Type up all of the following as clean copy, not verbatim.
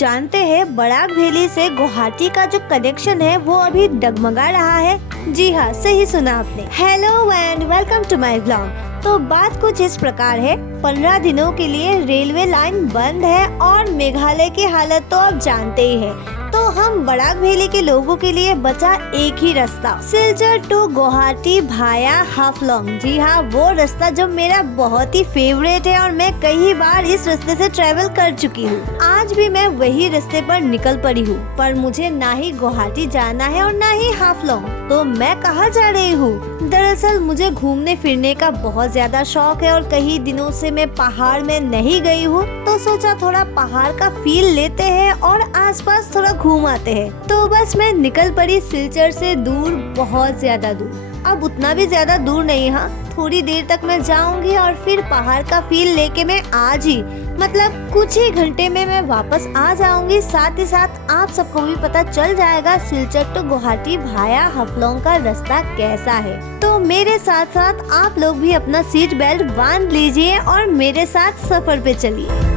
जानते हैं Barack valley से गुवाहाटी का जो कनेक्शन है वो अभी डगमगा रहा है। जी हाँ, सही सुना आपने। Hello and welcome to my blog. तो बात कुछ इस प्रकार है, 15 दिनों के लिए रेलवे लाइन बंद है और मेघालय की हालत तो आप जानते ही है। तो हम बराक वैली के लोगों के लिए बचा एक ही रास्ता, सिलचर टू गुवाहाटी भाया हाफलोंग। जी हाँ, वो रास्ता जो मेरा बहुत ही फेवरेट है और मैं कई बार इस रास्ते से ट्रेवल कर चुकी हूँ। आज भी मैं वही रास्ते पर निकल पड़ी हूँ, पर मुझे ना ही गुवाहाटी जाना है और ना ही हाफलोंग। तो मैं कहाँ जा रही हूँ? दरअसल मुझे घूमने फिरने का बहुत ज्यादा शौक है और कई दिनों से मैं पहाड़ में नहीं गई हूँ, तो सोचा थोड़ा पहाड़ का फील लेते हैं और आसपास थोड़ा घूम आते हैं। तो बस मैं निकल पड़ी सिलचर से दूर, बहुत ज्यादा दूर। अब उतना भी ज्यादा दूर नहीं, हाँ थोड़ी देर तक मैं जाऊंगी और फिर पहाड़ का फील लेके मैं आज ही मतलब कुछ ही घंटे में मैं वापस आ जाऊंगी। साथ ही साथ आप सबको भी पता चल जाएगा सिलचर टू गुवाहाटी भाया हाफलोंग का रास्ता कैसा है। तो मेरे साथ साथ आप लोग भी अपना सीट बेल्ट बांध लीजिए और मेरे साथ सफर पे चलिए।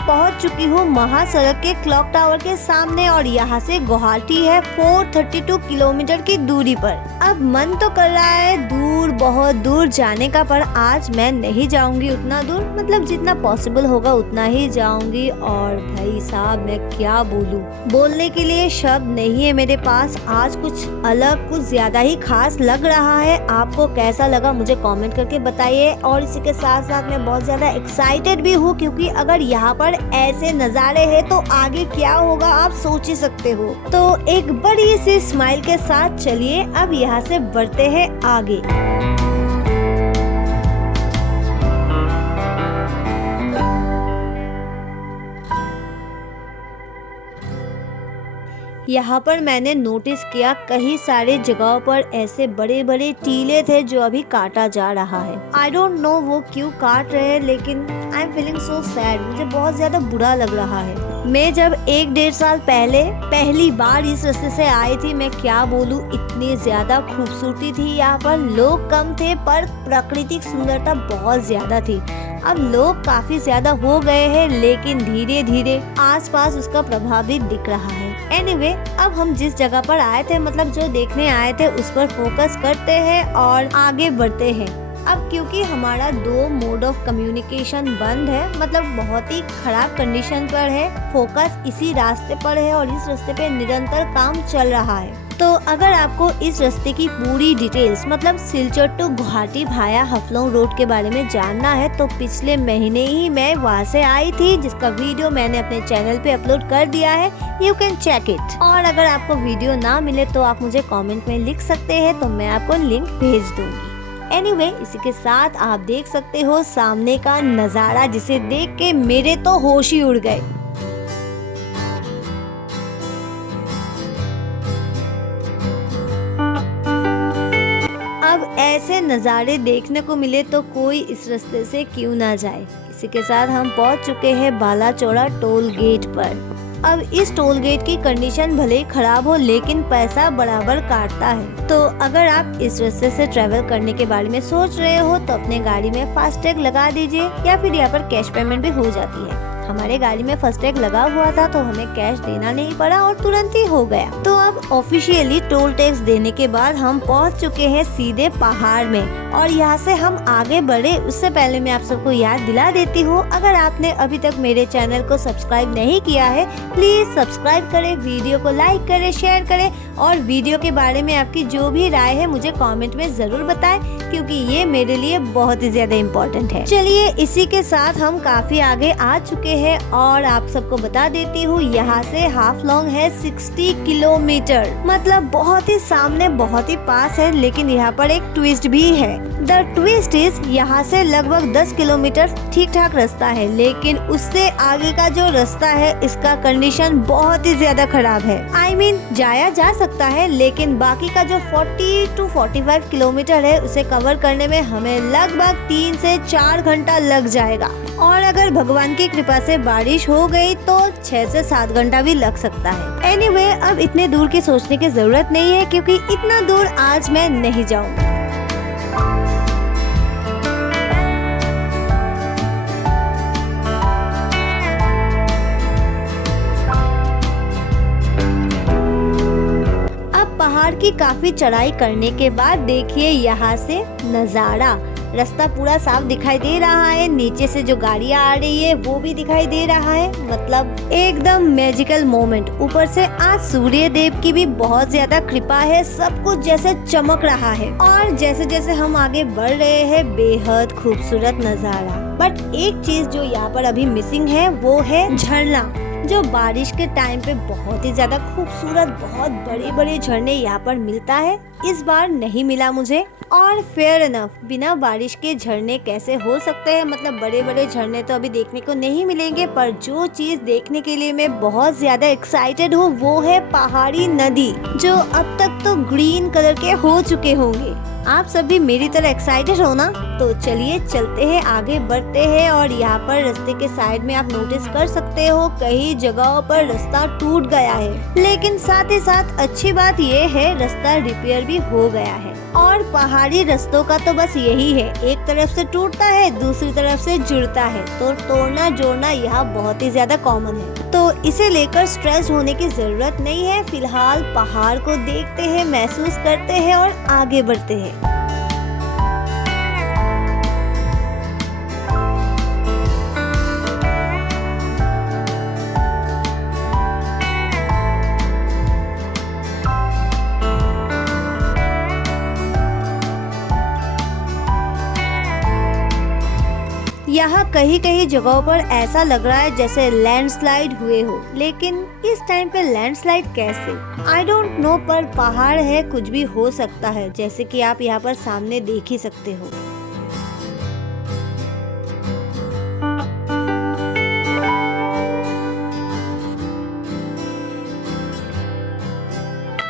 पहुंच चुकी हूँ महासड़क के क्लॉक टावर के सामने और यहाँ से गुवाहाटी है 432 किलोमीटर की दूरी पर। अब मन तो कर रहा है दूर, बहुत दूर जाने का, पर आज मैं नहीं जाऊंगी उतना दूर, मतलब जितना पॉसिबल होगा उतना ही जाऊंगी। और भाई साहब मैं क्या बोलूं, बोलने के लिए शब्द नहीं है मेरे पास। आज कुछ अलग, कुछ ज्यादा ही खास लग रहा है। आपको कैसा लगा मुझे कमेंट करके बताइए। और इसी के साथ साथ मैं बहुत ज्यादा एक्साइटेड भी हूँ, क्योंकि अगर यहाँ पर ऐसे नज़ारे हैं तो आगे क्या होगा आप सोच ही सकते हो। तो एक बड़ी सी स्माइल के साथ चलिए अब यहाँ से बढ़ते हैं आगे। यहाँ पर मैंने नोटिस किया कई सारे जगहों पर ऐसे बड़े बड़े टीले थे जो अभी काटा जा रहा है। आई डोंट नो वो क्यों काट रहे हैं, लेकिन I am feeling so sad. मुझे बहुत ज्यादा बुरा लग रहा है। मैं जब 1-1.5 साल पहले पहली बार इस रास्ते से आई थी, मैं क्या बोलूँ, इतनी ज्यादा खूबसूरती थी यहाँ पर। लोग कम थे पर प्राकृतिक सुंदरता बहुत ज्यादा थी। अब लोग काफी ज्यादा हो गए हैं, लेकिन धीरे धीरे आसपास उसका प्रभाव भी दिख रहा है। एनीवे, अब हम जिस जगह पर आए थे, मतलब जो देखने आए थे, उस पर फोकस करते हैं और आगे बढ़ते हैं। अब क्योंकि हमारा 2 मोड ऑफ कम्युनिकेशन बंद है, मतलब बहुत ही खराब कंडीशन पर है, फोकस इसी रास्ते पर है और इस रास्ते पे निरंतर काम चल रहा है। तो अगर आपको इस रास्ते की पूरी डिटेल्स, मतलब सिलचर टू गुवाहाटी भाया हाफलोंग रोड के बारे में जानना है, तो पिछले महीने ही मैं वहाँ से आई थी, जिसका वीडियो मैंने अपने चैनल पे अपलोड कर दिया है। You can check it. और अगर आपको वीडियो ना मिले तो आप मुझे कमेंट में लिख सकते हैं, तो मैं आपको लिंक भेज दूंगी। एनीवे, इसी के साथ आप देख सकते हो सामने का नजारा, जिसे देख के मेरे तो होश ही उड़ गए। अब ऐसे नज़ारे देखने को मिले तो कोई इस रास्ते से क्यों ना जाए। इसी के साथ हम पहुंच चुके हैं बालाचौड़ा टोल गेट पर। अब इस टोल गेट की कंडीशन भले ही खराब हो, लेकिन पैसा बराबर काटता है। तो अगर आप इस रास्ते से ट्रेवल करने के बारे में सोच रहे हो तो अपने गाड़ी में फास्टैग लगा दीजिए, या फिर यहाँ पर कैश पेमेंट भी हो जाती है। हमारे गाड़ी में फास्टैग लगा हुआ था तो हमें कैश देना नहीं पड़ा और तुरंत ही हो गया। तो अब ऑफिशियली टोल टैक्स देने के बाद हम पहुंच चुके हैं सीधे पहाड़ में, और यहाँ से हम आगे बढ़े उससे पहले मैं आप सबको याद दिला देती हूँ, अगर आपने अभी तक मेरे चैनल को सब्सक्राइब नहीं किया है, प्लीज सब्सक्राइब करें, वीडियो को लाइक करें, शेयर करें, और वीडियो के बारे में आपकी जो भी राय है मुझे कमेंट में जरूर बताएं, क्योंकि ये मेरे लिए बहुत ही ज्यादा इम्पोर्टेंट है। चलिए, इसी के साथ हम काफी आगे आ चुके हैं और आप सबको बता देती हूँ यहाँ से हाफलोंग है 60 किलोमीटर, मतलब बहुत ही सामने, बहुत ही पास है। लेकिन यहाँ पर एक ट्विस्ट भी है। द ट्विस्ट इज, यहाँ से लगभग 10 किलोमीटर ठीक ठाक रास्ता है, लेकिन उससे आगे का जो रास्ता है इसका कंडीशन बहुत ही ज्यादा खराब है। I mean, जाया जा सकता है, लेकिन बाकी का जो 40 to 45 किलोमीटर है उसे कवर करने में हमें लगभग 3 से 4 घंटा लग जाएगा। और अगर अगर भगवान की कृपा से बारिश हो गई तो 6 से 7 घंटा भी लग सकता है। एनीवे, अब इतने दूर की सोचने की जरूरत नहीं है क्योंकि इतना दूर आज मैं नहीं जाऊंगी। पहाड़ की काफी चढ़ाई करने के बाद देखिए यहाँ से नजारा। रास्ता पूरा साफ दिखाई दे रहा है, नीचे से जो गाड़ियाँ आ रही है वो भी दिखाई दे रहा है, मतलब एकदम मैजिकल मोमेंट। ऊपर से आज सूर्य देव की भी बहुत ज्यादा कृपा है, सब कुछ जैसे चमक रहा है और जैसे जैसे हम आगे बढ़ रहे हैं बेहद खूबसूरत नजारा। बट एक चीज जो यहाँ पर अभी मिसिंग है वो है झरना, जो बारिश के टाइम पे बहुत ही ज्यादा खूबसूरत बहुत बड़े बड़े झरने यहाँ पर मिलता है, इस बार नहीं मिला मुझे। और फेयर इनफ, बिना बारिश के झरने कैसे हो सकते हैं, मतलब बड़े बड़े झरने तो अभी देखने को नहीं मिलेंगे। पर जो चीज देखने के लिए मैं बहुत ज्यादा एक्साइटेड हूँ वो है पहाड़ी नदी, जो अब तक तो ग्रीन कलर के हो चुके होंगे। आप सभी मेरी तरह एक्साइटेड हो ना? तो चलिए चलते हैं, आगे बढ़ते हैं। और यहाँ पर रास्ते के साइड में आप नोटिस कर सकते हो कई जगहों पर रास्ता टूट गया है, लेकिन साथ ही साथ अच्छी बात ये है रास्ता रिपेयर भी हो गया है। और पहाड़ी रास्तों का तो बस यही है, एक तरफ से टूटता है दूसरी तरफ से जुड़ता है, तो तोड़ना जोड़ना यहाँ बहुत ही ज्यादा कॉमन है। तो इसे लेकर स्ट्रेस होने की जरूरत नहीं है। फिलहाल पहाड़ को देखते हैं, महसूस करते हैं और आगे बढ़ते हैं। यहाँ कहीं कहीं जगहों पर ऐसा लग रहा है जैसे लैंडस्लाइड हुए हो, लेकिन इस टाइम पे लैंडस्लाइड कैसे, आई डोंट नो। पर पहाड़ है, कुछ भी हो सकता है, जैसे कि आप यहाँ पर सामने देख ही सकते हो।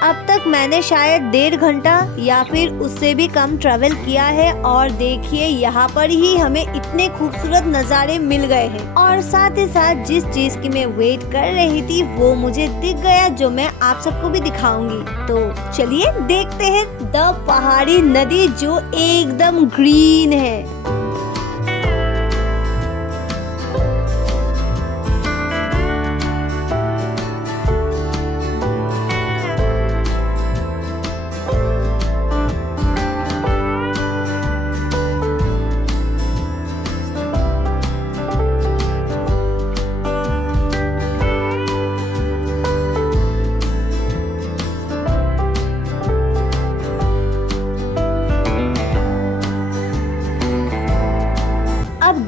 अब तक मैंने शायद 1.5 घंटा या फिर उससे भी कम ट्रैवल किया है और देखिए यहाँ पर ही हमें इतने खूबसूरत नज़ारे मिल गए हैं। और साथ ही साथ जिस चीज की मैं वेट कर रही थी वो मुझे दिख गया, जो मैं आप सबको भी दिखाऊंगी। तो चलिए देखते हैं द पहाड़ी नदी, जो एकदम ग्रीन है।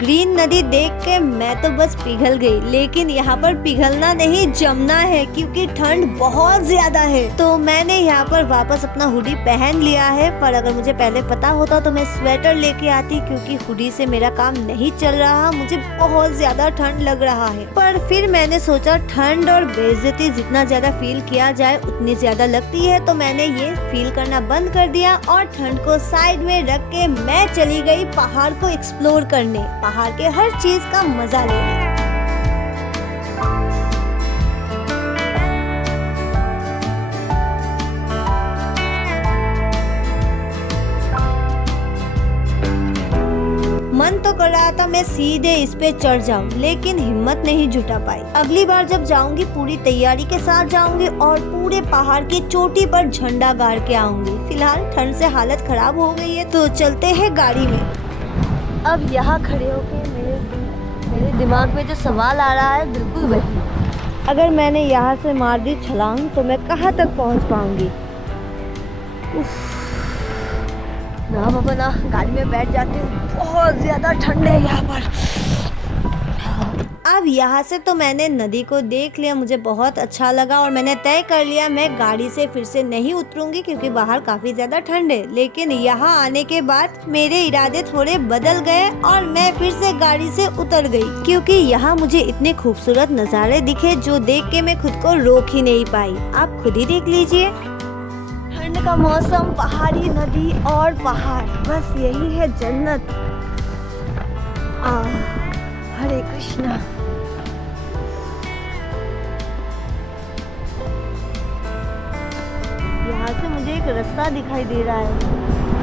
ग्रीन नदी देख के मैं तो बस पिघल गई, लेकिन यहाँ पर पिघलना नहीं जमना है, क्योंकि ठंड बहुत ज्यादा है। तो मैंने यहाँ पर वापस अपना हुडी पहन लिया है, पर अगर मुझे पहले पता होता तो मैं स्वेटर लेके आती, क्योंकि हुडी से मेरा काम नहीं चल रहा, मुझे बहुत ज्यादा ठंड लग रहा है। पर फिर मैंने सोचा ठंड और बेइज्जती जितना ज्यादा फील किया जाए उतनी ज्यादा लगती है, तो मैंने ये फील करना बंद कर दिया और ठंड को साइड में रख के मैं चली गई पहाड़ को एक्सप्लोर करने, पहाड़ के हर चीज का मजा लेने। मन तो कर रहा था मैं सीधे इस पे चढ़ जाऊं, लेकिन हिम्मत नहीं जुटा पाई। अगली बार जब जाऊंगी पूरी तैयारी के साथ जाऊंगी और पूरे पहाड़ की चोटी पर झंडा गाड़ के आऊंगी। फिलहाल ठंड से हालत खराब हो गई है, तो चलते हैं गाड़ी में। अब यहाँ खड़े होके मेरे दिमाग में जो सवाल आ रहा है बिल्कुल वही, अगर मैंने यहाँ से मार दी छलांग तो मैं कहाँ तक पहुँच पाऊंगी। ना बाबा ना, गाड़ी में बैठ जाती हूँ, बहुत ज्यादा ठंड है यहाँ पर। अब यहाँ से तो मैंने नदी को देख लिया, मुझे बहुत अच्छा लगा और मैंने तय कर लिया मैं गाड़ी से फिर से नहीं उतरूंगी, क्योंकि बाहर काफी ज्यादा ठंड है। लेकिन यहाँ आने के बाद मेरे इरादे थोड़े बदल गए और मैं फिर से गाड़ी से उतर गई, क्योंकि यहाँ मुझे इतने खूबसूरत नज़ारे दिखे जो देख के मैं खुद को रोक ही नहीं पाई। आप खुद ही देख लीजिए, ठंड का मौसम, पहाड़ी नदी और पहाड़, बस यही है जन्नत। हरे कृष्णा। यहाँ से मुझे एक रास्ता दिखाई दे रहा है,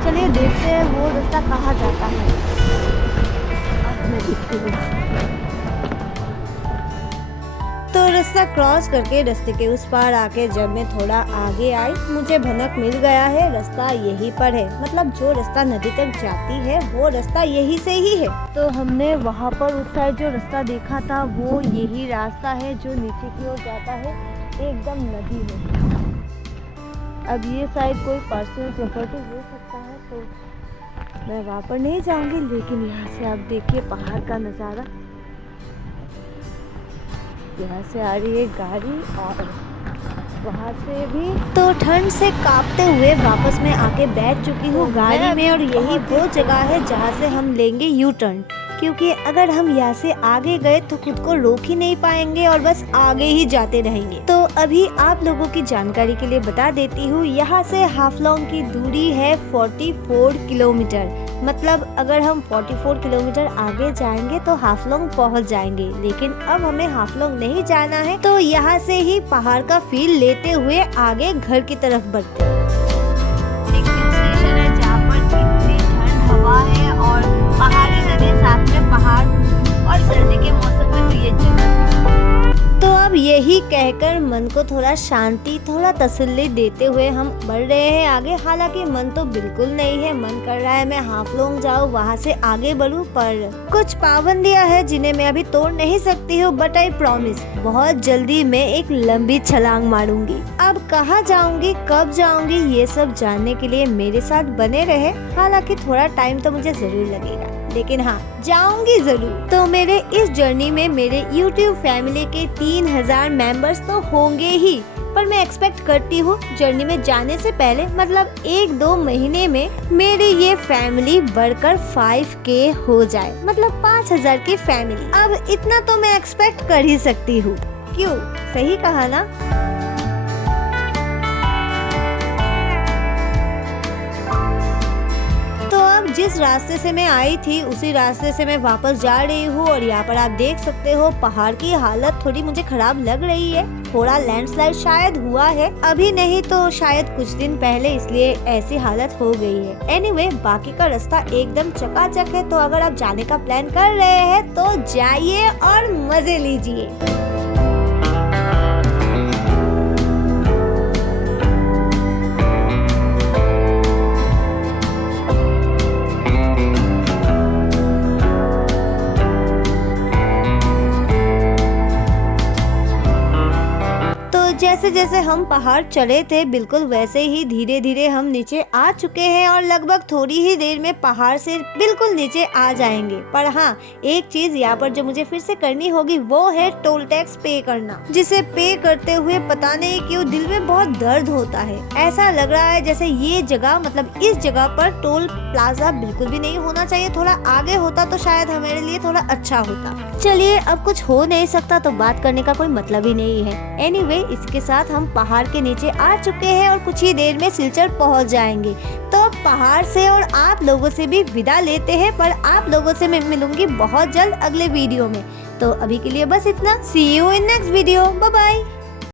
चलिए देखते हैं वो रास्ता कहाँ जाता है। मैं देखती हूँ। तो रास्ता क्रॉस करके रास्ते के उस पार आके जब मैं थोड़ा आगे आई, मुझे भनक मिल गया है रास्ता यहीं पर है। मतलब जो रास्ता नदी तक जाती है वो रास्ता यहीं से ही है। तो हमने वहाँ पर उस साइड जो रास्ता देखा था वो यही रास्ता है जो नीचे की ओर जाता है एकदम नदी में। अब ये शायद कोई पर्सनल प्रॉपर्टी हो सकता है, तो मैं वहाँ पर नहीं जाऊँगी। लेकिन यहाँ से आप देखिए पहाड़ का नज़ारा। यहाँ से आ रही है गाड़ी और वहाँ से भी। तो ठंड से कांपते हुए वापस में आके बैठ चुकी हूँ गाड़ी में, और यही वो जगह है जहाँ से हम लेंगे यू टर्न। क्योंकि अगर हम यहाँ से आगे गए तो खुद को रोक ही नहीं पाएंगे और बस आगे ही जाते रहेंगे। तो अभी आप लोगों की जानकारी के लिए बता देती हूँ, यहाँ से हाफलोंग की दूरी है 44 किलोमीटर। मतलब अगर हम 44 किलोमीटर आगे जाएंगे तो हाफलोंग पहुँच जाएंगे। लेकिन अब हमें हाफलोंग नहीं जाना है, तो यहाँ से ही पहाड़ का फील लेते हुए आगे घर की तरफ बढ़ते हैं। एक हिल स्टेशन है जहाँ पर इतनी ठंड हवा है और पहाड़ी नदी, साथ में पहाड़, और सर्दी के मौसम में तो ये जगह। तो अब यही कहकर मन को थोड़ा शांति, थोड़ा तसल्ली देते हुए हम बढ़ रहे हैं आगे। हालांकि मन तो बिल्कुल नहीं है, मन कर रहा है मैं हाफलोंग जाऊँ, वहाँ से आगे बढ़ूँ, पर कुछ पाबंदियाँ हैं जिन्हें मैं अभी तोड़ नहीं सकती हूँ। बट आई प्रॉमिस बहुत जल्दी मैं एक लंबी छलांग मारूंगी। अब कहाँ जाऊंगी, कब जाऊंगी, ये सब जानने के लिए मेरे साथ बने रहे। हालांकि थोड़ा टाइम तो मुझे जरूर लगेगा, लेकिन हाँ जाऊंगी जरूर। तो मेरे इस जर्नी में मेरे YouTube फैमिली के 3000 मेंबर्स तो होंगे ही, पर मैं एक्सपेक्ट करती हूँ जर्नी में जाने से पहले, मतलब 1-2 महीने में मेरी ये फैमिली बढ़कर 5K हो जाए, मतलब 5000 की फैमिली। अब इतना तो मैं एक्सपेक्ट कर ही सकती हूँ। क्यों, सही कहा ना? जिस रास्ते से मैं आई थी उसी रास्ते से मैं वापस जा रही हूँ, और यहाँ पर आप देख सकते हो पहाड़ की हालत थोड़ी मुझे खराब लग रही है। थोड़ा लैंडस्लाइड शायद हुआ है, अभी नहीं तो शायद कुछ दिन पहले, इसलिए ऐसी हालत हो गई है। एनीवे, बाकी का रास्ता एकदम चकाचक है। तो अगर आप जाने का प्लान कर रहे हैं तो जाइए और मजे लीजिए। जैसे जैसे हम पहाड़ चढ़े थे बिल्कुल वैसे ही धीरे धीरे हम नीचे आ चुके हैं, और लगभग थोड़ी ही देर में पहाड़ से बिल्कुल नीचे आ जाएंगे। पर हाँ, एक चीज यहाँ पर जो मुझे फिर से करनी होगी वो है टोल टैक्स पे करना, जिसे पे करते हुए पता नहीं क्यों दिल में बहुत दर्द होता है। ऐसा लग रहा है जैसे ये जगह, मतलब इस जगह पर टोल प्लाजा बिल्कुल भी नहीं होना चाहिए। थोड़ा आगे होता तो शायद हमारे लिए थोड़ा अच्छा होता। चलिए, अब कुछ हो नहीं सकता तो बात करने का कोई मतलब ही नहीं है। एनीवे, इसके साथ हम पहाड़ के नीचे आ चुके हैं और कुछ ही देर में सिलचर पहुंच जाएंगे। तो पहाड़ से और आप लोगों से भी विदा लेते हैं, पर आप लोगों से मैं मिलूंगी बहुत जल्द अगले वीडियो में। तो अभी के लिए बस इतना। See you in next video. Bye bye.